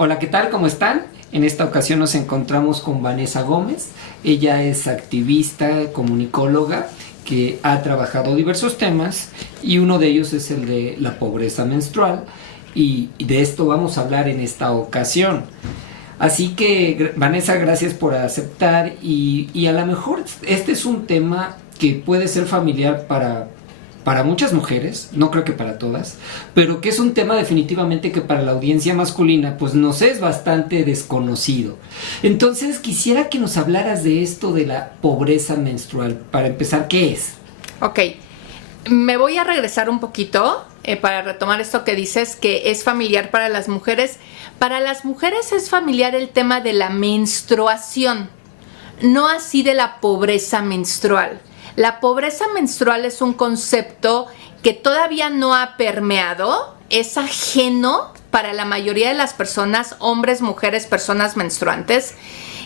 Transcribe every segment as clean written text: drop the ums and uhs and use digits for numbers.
Hola, ¿qué tal? ¿Cómo están? En esta ocasión nos encontramos con Vanessa Gómez. Ella es activista, comunicóloga, que ha trabajado diversos temas y uno de ellos es el de la pobreza menstrual y de esto vamos a hablar en esta ocasión. Así que, Vanessa, gracias por aceptar y a lo mejor este es un tema que puede ser familiar para muchas mujeres, no creo que para todas, pero que es un tema definitivamente que para la audiencia masculina pues nos es bastante desconocido. Entonces quisiera que nos hablaras de esto de la pobreza menstrual. Para empezar, ¿qué es? Ok, me voy a regresar un poquito para retomar esto que dices, que es familiar para las mujeres. Para las mujeres es familiar el tema de la menstruación, no así de la pobreza menstrual. La pobreza menstrual es un concepto que todavía no ha permeado, es ajeno para la mayoría de las personas, hombres, mujeres, personas menstruantes.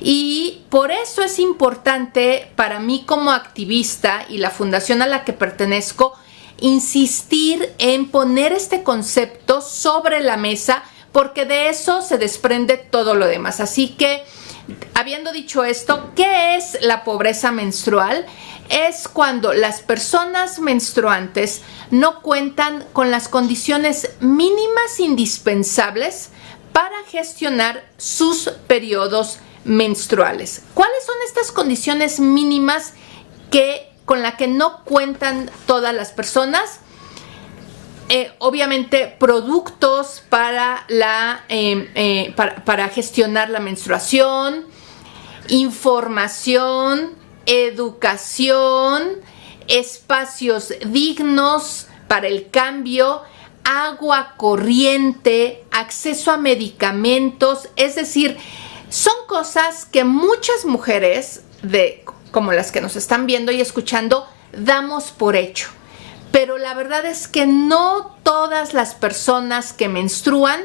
Y por eso es importante para mí como activista y la fundación a la que pertenezco, insistir en poner este concepto sobre la mesa, porque de eso se desprende todo lo demás. Así que, habiendo dicho esto, ¿qué es la pobreza menstrual? Es cuando las personas menstruantes no cuentan con las condiciones mínimas indispensables para gestionar sus periodos menstruales. ¿Cuáles son estas condiciones mínimas con las que no cuentan todas las personas? Obviamente productos para gestionar la menstruación, información, educación, espacios dignos para el cambio, agua corriente, acceso a medicamentos. Es decir, son cosas que muchas mujeres, como las que nos están viendo y escuchando, damos por hecho. Pero la verdad es que no todas las personas que menstruan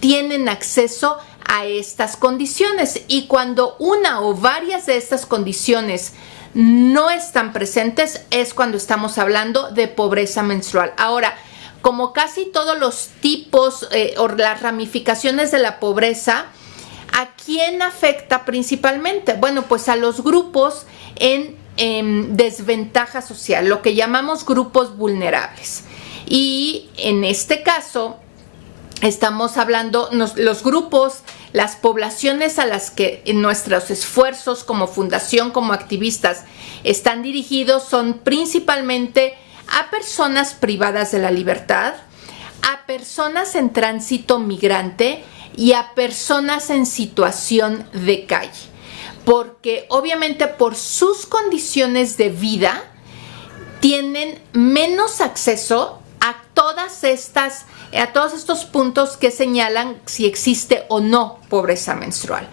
tienen acceso a estas condiciones, y cuando una o varias de estas condiciones no están presentes es cuando estamos hablando de pobreza menstrual. Ahora, como casi todos los tipos o las ramificaciones de la pobreza, ¿a quién afecta principalmente? Bueno, pues a los grupos en desventaja social, lo que llamamos grupos vulnerables. Y en este caso estamos hablando, los grupos, las poblaciones a las que nuestros esfuerzos como fundación, como activistas, están dirigidos son principalmente a personas privadas de la libertad, a personas en tránsito migrante y a personas en situación de calle. Porque obviamente por sus condiciones de vida tienen menos acceso a todos estos puntos que señalan si existe o no pobreza menstrual.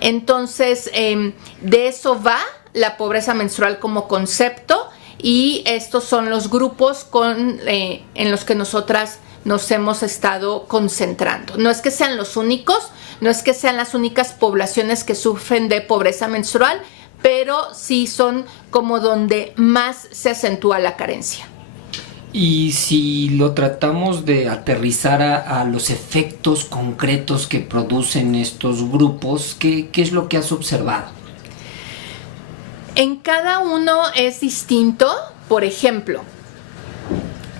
Entonces, de eso va la pobreza menstrual como concepto, y estos son los grupos en los que nosotras nos hemos estado concentrando. No es que sean los únicos, no es que sean las únicas poblaciones que sufren de pobreza menstrual, pero sí son como donde más se acentúa la carencia. Y si lo tratamos de aterrizar a los efectos concretos que producen estos grupos, ¿qué es lo que has observado? En cada uno es distinto. Por ejemplo,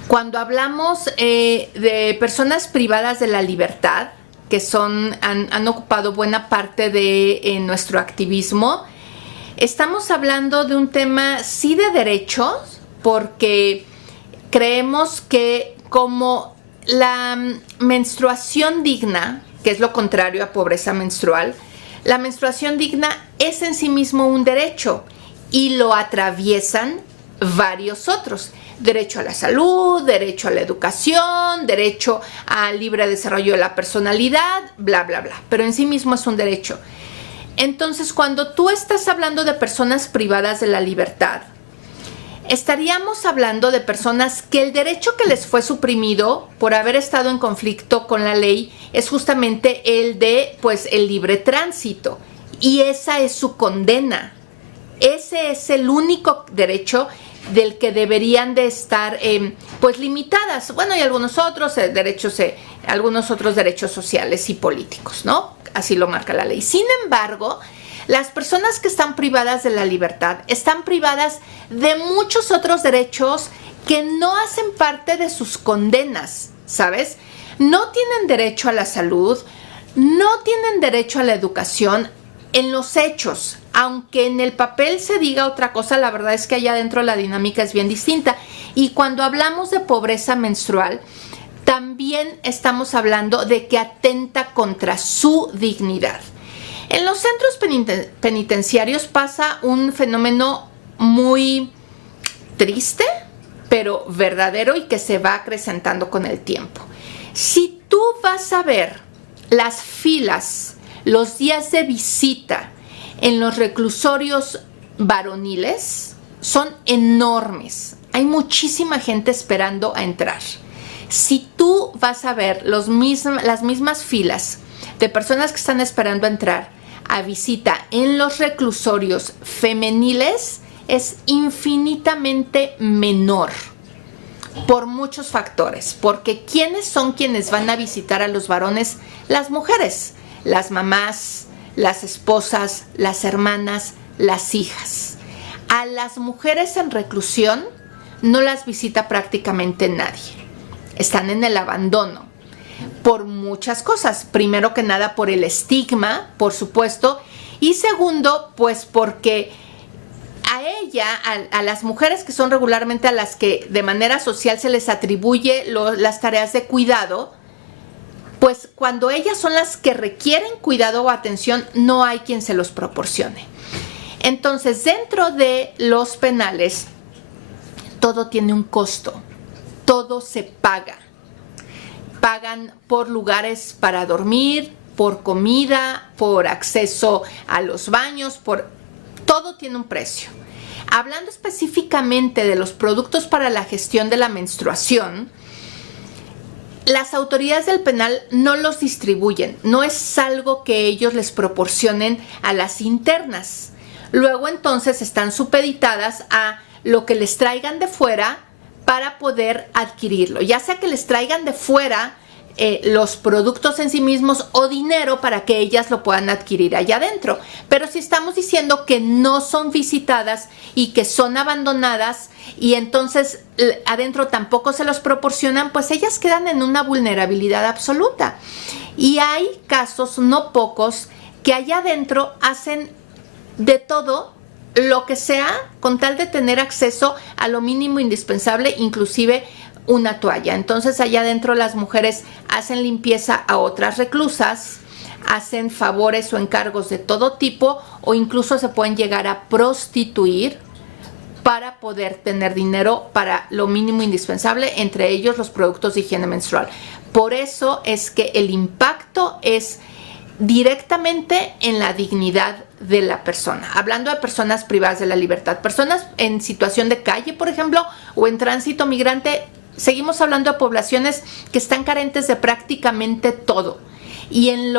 cuando hablamos de personas privadas de la libertad, que han ocupado buena parte de nuestro activismo, estamos hablando de un tema sí de derechos, porque creemos que como la menstruación digna, que es lo contrario a pobreza menstrual, la menstruación digna es en sí mismo un derecho y lo atraviesan varios otros. Derecho a la salud, derecho a la educación, derecho al libre desarrollo de la personalidad, bla, bla, bla. Pero en sí mismo es un derecho. Entonces, cuando tú estás hablando de personas privadas de la libertad, estaríamos hablando de personas que el derecho que les fue suprimido por haber estado en conflicto con la ley es justamente el de, pues, el libre tránsito. Y esa es su condena. Ese es el único derecho del que deberían de estar pues limitadas. Bueno, y algunos otros derechos sociales y políticos, ¿no? Así lo marca la ley. Sin embargo, las personas que están privadas de la libertad están privadas de muchos otros derechos que no hacen parte de sus condenas, ¿sabes? No tienen derecho a la salud, no tienen derecho a la educación. En los hechos, aunque en el papel se diga otra cosa, la verdad es que allá adentro la dinámica es bien distinta. Y cuando hablamos de pobreza menstrual, también estamos hablando de que atenta contra su dignidad. En los centros penitenciarios pasa un fenómeno muy triste, pero verdadero y que se va acrecentando con el tiempo. Si tú vas a ver las filas, los días de visita en los reclusorios varoniles, son enormes. Hay muchísima gente esperando a entrar. Si tú vas a ver las mismas filas de personas que están esperando a entrar a visita en los reclusorios femeniles, es infinitamente menor por muchos factores. Porque ¿quiénes son quienes van a visitar a los varones? Las mujeres, las mamás, las esposas, las hermanas, las hijas. A las mujeres en reclusión no las visita prácticamente nadie. Están en el abandono por muchas cosas. Primero que nada por el estigma, por supuesto. Y segundo, pues porque a las mujeres que son regularmente a las que de manera social se les atribuye las tareas de cuidado, pues cuando ellas son las que requieren cuidado o atención, no hay quien se los proporcione. Entonces, dentro de los penales, todo tiene un costo, todo se paga. Pagan por lugares para dormir, por comida, por acceso a los baños, todo tiene un precio. Hablando específicamente de los productos para la gestión de la menstruación, las autoridades del penal no los distribuyen, no es algo que ellos les proporcionen a las internas. Luego entonces están supeditadas a lo que les traigan de fuera para poder adquirirlo, ya sea que les traigan de fuera los productos en sí mismos o dinero para que ellas lo puedan adquirir allá adentro. Pero si estamos diciendo que no son visitadas y que son abandonadas y entonces adentro tampoco se los proporcionan, pues ellas quedan en una vulnerabilidad absoluta. Y hay casos, no pocos, que allá adentro hacen de todo lo que sea con tal de tener acceso a lo mínimo indispensable, inclusive una toalla. Entonces allá adentro las mujeres hacen limpieza a otras reclusas, hacen favores o encargos de todo tipo o incluso se pueden llegar a prostituir para poder tener dinero para lo mínimo indispensable, entre ellos los productos de higiene menstrual. Por eso es que el impacto es directamente en la dignidad de la persona. Hablando de personas privadas de la libertad, personas en situación de calle, por ejemplo, o en tránsito migrante, seguimos hablando de poblaciones que están carentes de prácticamente todo. Y en el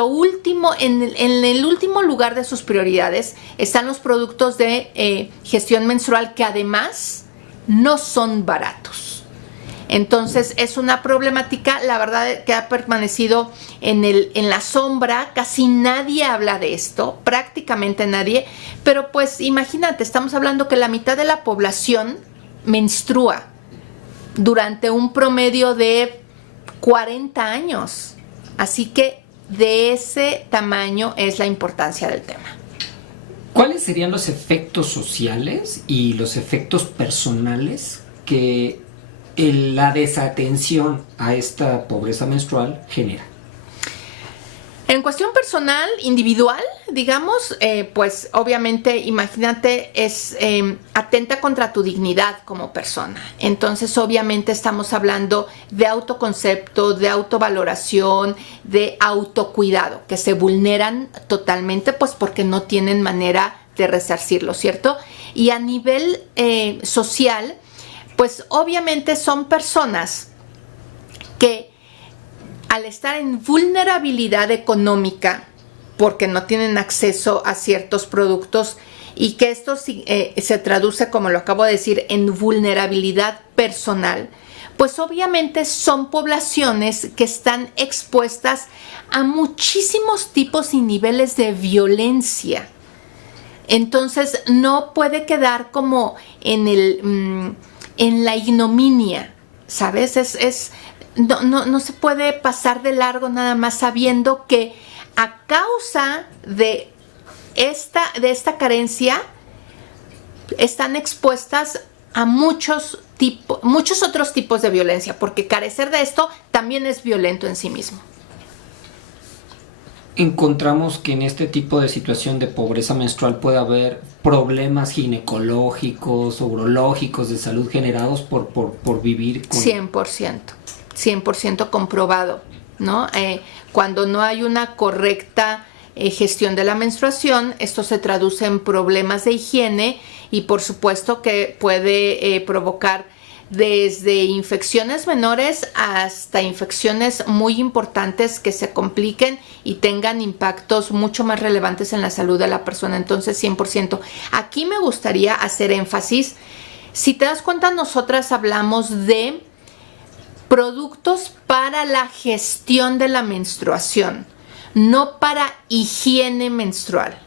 último lugar de sus prioridades están los productos de gestión menstrual, que además no son baratos. Entonces es una problemática, la verdad, que ha permanecido en la sombra. Casi nadie habla de esto, prácticamente nadie. Pero pues imagínate, estamos hablando que la mitad de la población menstrua durante un promedio de 40 años. Así que de ese tamaño es la importancia del tema. ¿Cuáles serían los efectos sociales y los efectos personales que la desatención a esta pobreza menstrual genera? En cuestión personal, individual, digamos, pues obviamente, imagínate, es atenta contra tu dignidad como persona. Entonces, obviamente estamos hablando de autoconcepto, de autovaloración, de autocuidado, que se vulneran totalmente, pues porque no tienen manera de resarcirlo, ¿cierto? Y a nivel social, pues obviamente son personas que al estar en vulnerabilidad económica, porque no tienen acceso a ciertos productos y que esto se traduce, como lo acabo de decir, en vulnerabilidad personal, pues obviamente son poblaciones que están expuestas a muchísimos tipos y niveles de violencia. Entonces no puede quedar como en la ignominia, ¿sabes? No se puede pasar de largo nada más sabiendo que a causa de esta carencia están expuestas a muchos otros tipos de violencia, porque carecer de esto también es violento en sí mismo. Encontramos que en este tipo de situación de pobreza menstrual puede haber problemas ginecológicos, urológicos, de salud generados por vivir con... 100% comprobado, ¿no? Cuando no hay una correcta gestión de la menstruación, esto se traduce en problemas de higiene y por supuesto que puede provocar desde infecciones menores hasta infecciones muy importantes que se compliquen y tengan impactos mucho más relevantes en la salud de la persona. Entonces, 100%. Aquí me gustaría hacer énfasis. Si te das cuenta, nosotras hablamos de productos para la gestión de la menstruación, no para higiene menstrual.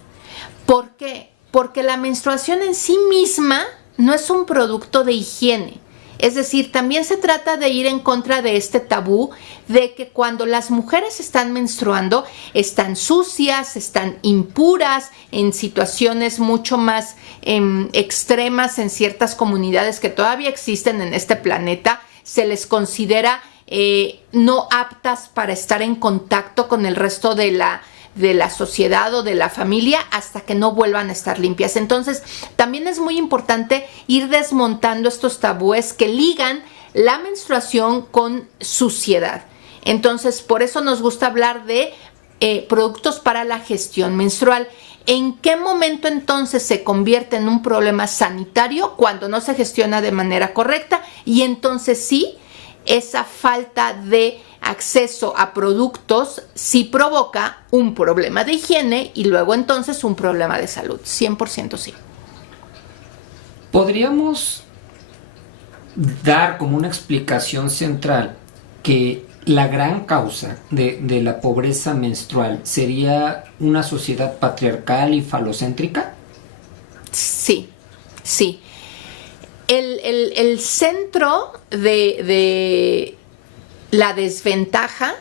¿Por qué? Porque la menstruación en sí misma no es un producto de higiene. Es decir, también se trata de ir en contra de este tabú de que cuando las mujeres están menstruando, están sucias, están impuras, en situaciones mucho más extremas en ciertas comunidades que todavía existen en este planeta, se les considera no aptas para estar en contacto con el resto de la sociedad o de la familia hasta que no vuelvan a estar limpias. Entonces, también es muy importante ir desmontando estos tabúes que ligan la menstruación con suciedad. Entonces, por eso nos gusta hablar de productos para la gestión menstrual. ¿En qué momento entonces se convierte en un problema sanitario? Cuando no se gestiona de manera correcta y entonces sí, esa falta de acceso a productos sí provoca un problema de higiene y luego entonces un problema de salud. 100% sí. ¿Podríamos dar como una explicación central que la gran causa de la pobreza menstrual sería una sociedad patriarcal y falocéntrica? Sí. El centro de la desventaja,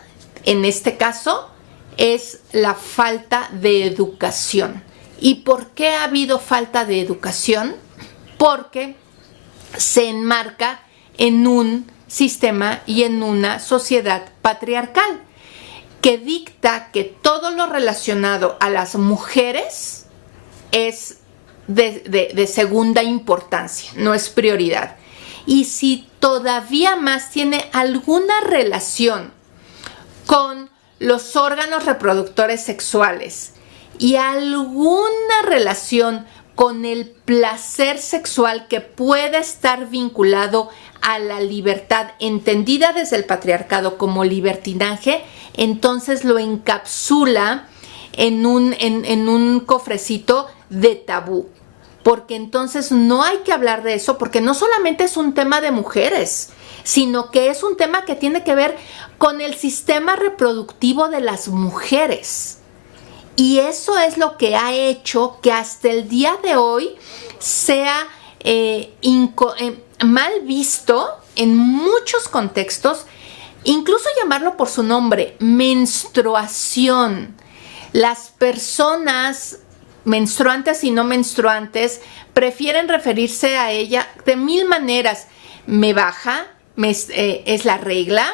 en este caso, es la falta de educación. ¿Y por qué ha habido falta de educación? Porque se enmarca en un sistema y en una sociedad patriarcal que dicta que todo lo relacionado a las mujeres es de segunda importancia, no es prioridad. Y si todavía más tiene alguna relación con los órganos reproductores sexuales y alguna relación con el placer sexual que pueda estar vinculado a la libertad, entendida desde el patriarcado como libertinaje, entonces lo encapsula en un cofrecito de tabú. Porque entonces no hay que hablar de eso, porque no solamente es un tema de mujeres, sino que es un tema que tiene que ver con el sistema reproductivo de las mujeres. Y eso es lo que ha hecho que hasta el día de hoy sea mal visto en muchos contextos, incluso llamarlo por su nombre, menstruación. Las personas menstruantes y no menstruantes prefieren referirse a ella de mil maneras. Me baja, es la regla,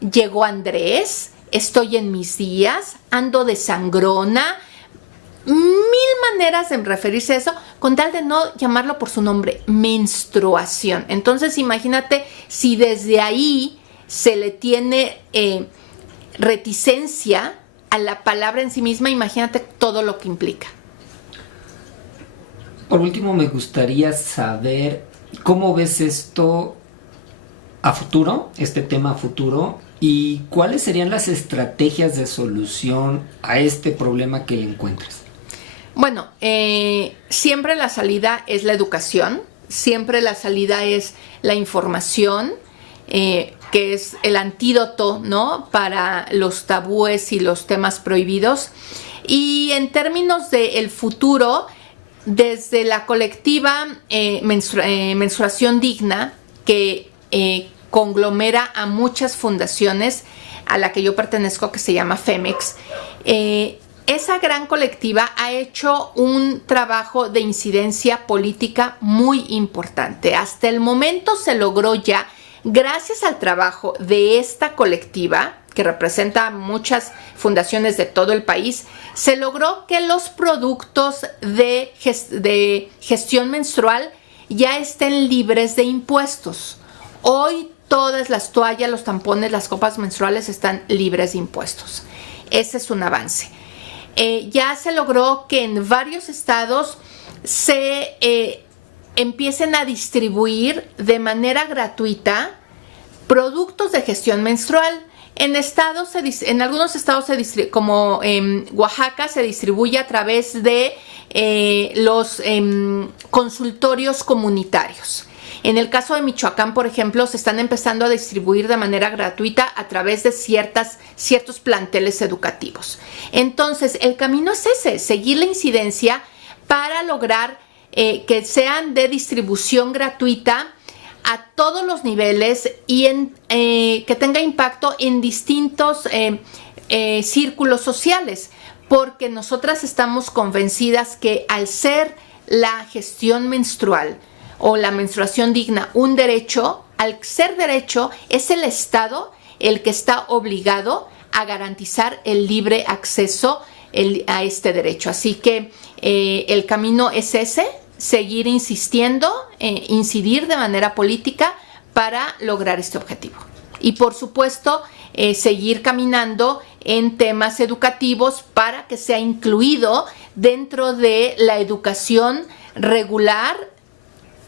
llegó Andrés, estoy en mis días, ando de sangrona. Mil maneras de referirse a eso con tal de no llamarlo por su nombre, menstruación. Entonces imagínate si desde ahí se le tiene reticencia a la palabra en sí misma, imagínate todo lo que implica. Por último, me gustaría saber cómo ves esto a futuro, este tema a futuro, y cuáles serían las estrategias de solución a este problema que le encuentras. Bueno, siempre la salida es la educación, siempre la salida es la información, que es el antídoto, ¿no?, para los tabúes y los temas prohibidos. Y en términos del futuro, desde la colectiva Menstruación Digna, que conglomera a muchas fundaciones, a la que yo pertenezco, que se llama FEMEX, esa gran colectiva ha hecho un trabajo de incidencia política muy importante. Hasta el momento se logró ya, gracias al trabajo de esta colectiva, que representa muchas fundaciones de todo el país, se logró que los productos de gestión menstrual ya estén libres de impuestos. Hoy todas las toallas, los tampones, las copas menstruales están libres de impuestos. Ese es un avance. Ya se logró que en varios estados se empiecen a distribuir de manera gratuita productos de gestión menstrual. En algunos estados, como en Oaxaca, se distribuye a través de los consultorios comunitarios. En el caso de Michoacán, por ejemplo, se están empezando a distribuir de manera gratuita a través de ciertos planteles educativos. Entonces, el camino es ese, seguir la incidencia para lograr que sean de distribución gratuita a todos los niveles y que tenga impacto en distintos círculos sociales, porque nosotras estamos convencidas que al ser la gestión menstrual o la menstruación digna un derecho, al ser derecho es el Estado el que está obligado a garantizar el libre acceso a este derecho. Así que el camino es ese, seguir insistiendo, incidir de manera política para lograr este objetivo. Y por supuesto, seguir caminando en temas educativos para que sea incluido dentro de la educación regular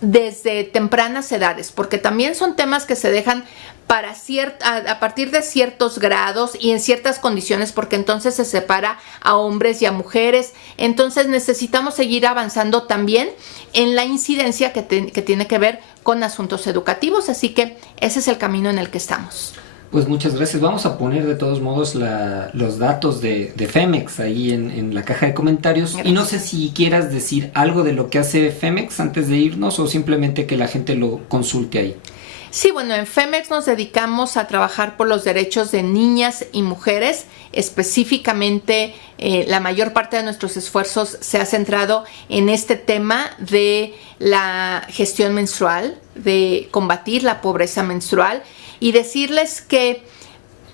desde tempranas edades, porque también son temas que se dejan a partir de ciertos grados y en ciertas condiciones, porque entonces se separa a hombres y a mujeres. Entonces necesitamos seguir avanzando también en la incidencia que tiene que ver con asuntos educativos, así que ese es el camino en el que estamos. Pues muchas gracias. Vamos a poner de todos modos los datos de FEMEX ahí en la caja de comentarios. Gracias. Y no sé si quieras decir algo de lo que hace FEMEX antes de irnos o simplemente que la gente lo consulte ahí. Sí, bueno, en FEMEX nos dedicamos a trabajar por los derechos de niñas y mujeres. Específicamente, la mayor parte de nuestros esfuerzos se ha centrado en este tema de la gestión menstrual, de combatir la pobreza menstrual, y decirles que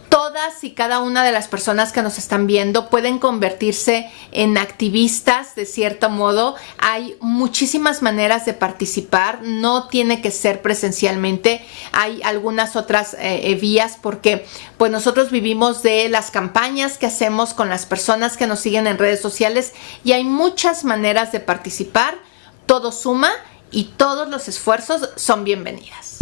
todas y cada una de las personas que nos están viendo pueden convertirse en activistas de cierto modo. Hay muchísimas maneras de participar, no tiene que ser presencialmente, hay algunas otras vías, porque pues nosotros vivimos de las campañas que hacemos con las personas que nos siguen en redes sociales y hay muchas maneras de participar. Todo suma y todos los esfuerzos son bienvenidas.